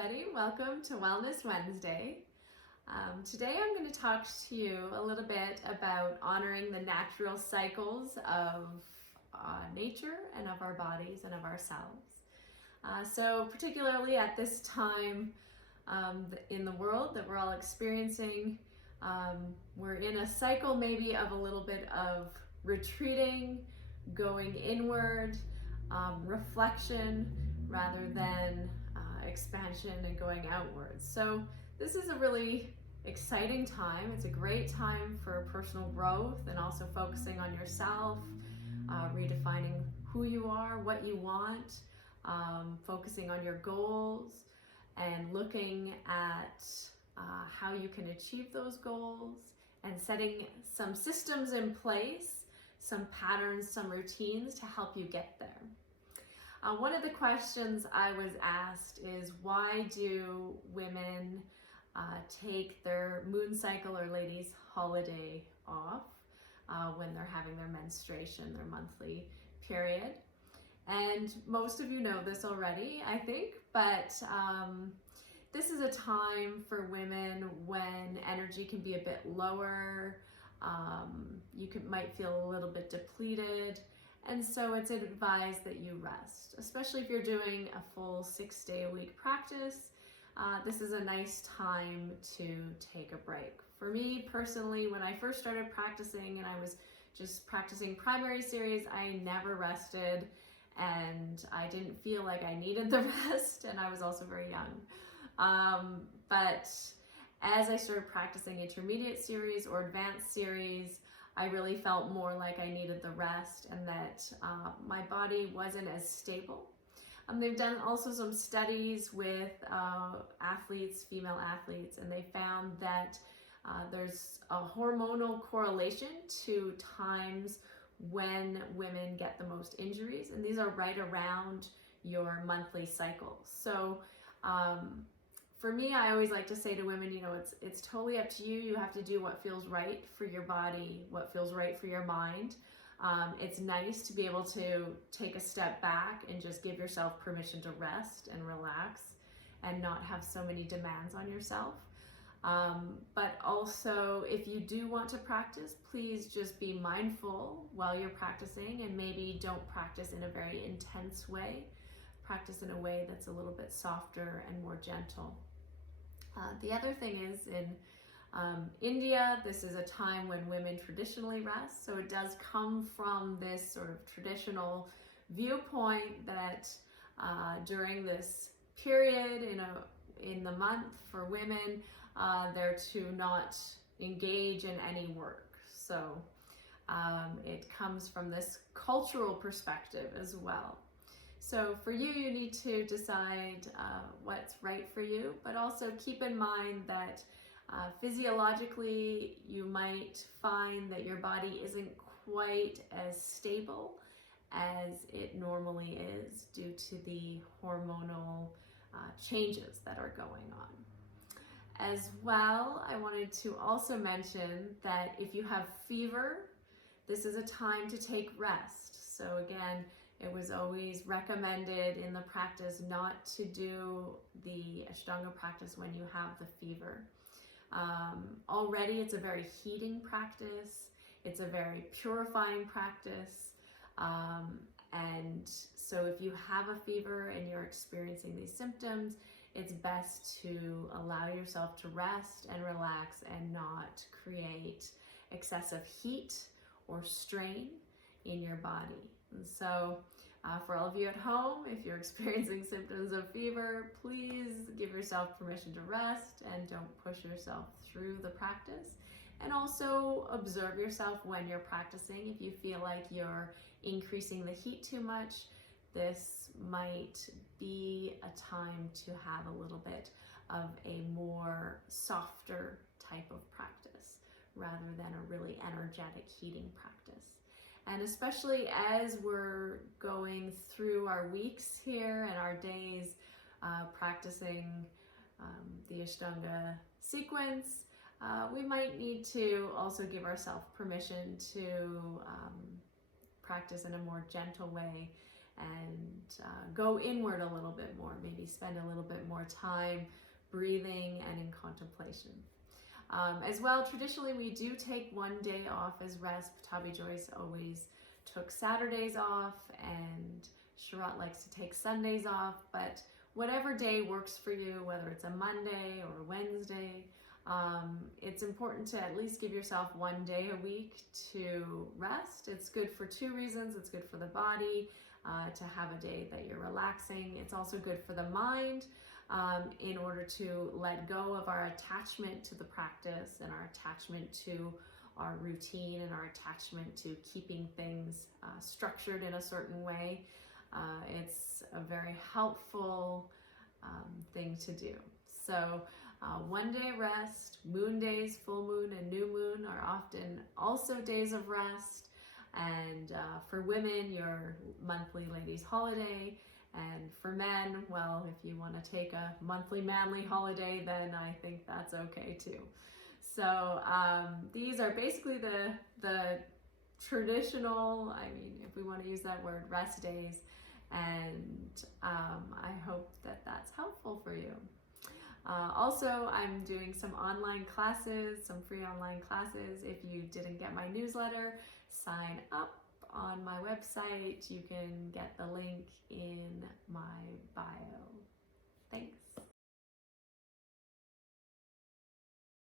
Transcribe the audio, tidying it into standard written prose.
everybody. Welcome to Wellness Wednesday. Today I'm going to talk to you a little bit about honoring the natural cycles of nature and of our bodies and of ourselves. So particularly at this time in the world that we're all experiencing, we're in a cycle maybe of a little bit of retreating, going inward, reflection rather than expansion and going outwards. So this is a really exciting time. It's a great time for personal growth and also focusing on yourself, redefining who you are, what you want, focusing on your goals and looking at how you can achieve those goals and setting some systems in place, some patterns, some routines to help you get there. One of the questions I was asked is, why do women take their moon cycle or ladies' holiday off when they're having their menstruation, their monthly period? And most of you know this already, I think, but this is a time for women when energy can be a bit lower. You might feel a little bit depleted. And so it's advised that you rest, especially if you're doing a full 6-day-a-week practice. This is a nice time to take a break. For me personally, when I first started practicing and I was just practicing primary series, I never rested and I didn't feel like I needed the rest, and I was also very young. But as I started practicing intermediate series or advanced series, I really felt more like I needed the rest and that my body wasn't as stable. They've done also some studies with athletes, female athletes, and they found that there's a hormonal correlation to times when women get the most injuries, and these are right around your monthly cycles. So for me, I always like to say to women, it's totally up to you. You have to do what feels right for your body, what feels right for your mind. It's nice to be able to take a step back and just give yourself permission to rest and relax and not have so many demands on yourself. But also, if you do want to practice, please just be mindful while you're practicing and maybe don't practice in a very intense way. Practice in a way that's a little bit softer and more gentle. The other thing is, in India, this is a time when women traditionally rest, so it does come from this sort of traditional viewpoint that during this period in the month for women, they're to not engage in any work. So it comes from this cultural perspective as well. So for you, you need to decide what's right for you, but also keep in mind that physiologically you might find that your body isn't quite as stable as it normally is due to the hormonal changes that are going on. As well, I wanted to also mention that if you have fever, this is a time to take rest. So again, it was always recommended in the practice not to do the Ashtanga practice when you have the fever. Already it's a very heating practice, it's a very purifying practice, and so if you have a fever and you're experiencing these symptoms, it's best to allow yourself to rest and relax and not create excessive heat or strain in your body. And so for all of you at home, if you're experiencing symptoms of fever, please give yourself permission to rest and don't push yourself through the practice. And also observe yourself when you're practicing. If you feel like you're increasing the heat too much, this might be a time to have a little bit of a more softer type of practice rather than a really energetic heating practice. And especially as we're going through our weeks here and our days practicing the Ashtanga sequence, we might need to also give ourselves permission to practice in a more gentle way and go inward a little bit more, maybe spend a little bit more time breathing and in contemplation. As well, traditionally we do take one day off as rest. Patabi Joyce always took Saturdays off, and Sharat likes to take Sundays off, but whatever day works for you, whether it's a Monday or Wednesday, it's important to at least give yourself one day a week to rest. It's good for two reasons. It's good for the body to have a day that you're relaxing. It's also good for the mind in order to let go of our attachment to the practice and our attachment to our routine and our attachment to keeping things structured in a certain way. It's a very helpful thing to do. So one day rest, moon days, full moon and new moon are often also days of rest. And for women, your monthly ladies holiday. And for men, well, if you want to take a monthly manly holiday, then I think that's okay too. So these are basically the traditional, I mean, if we want to use that word, rest days. And I hope that that's helpful for you. Also, I'm doing some online classes, some free online classes. If you didn't get my newsletter, sign up on my website. You can get the link in my bio. Thanks.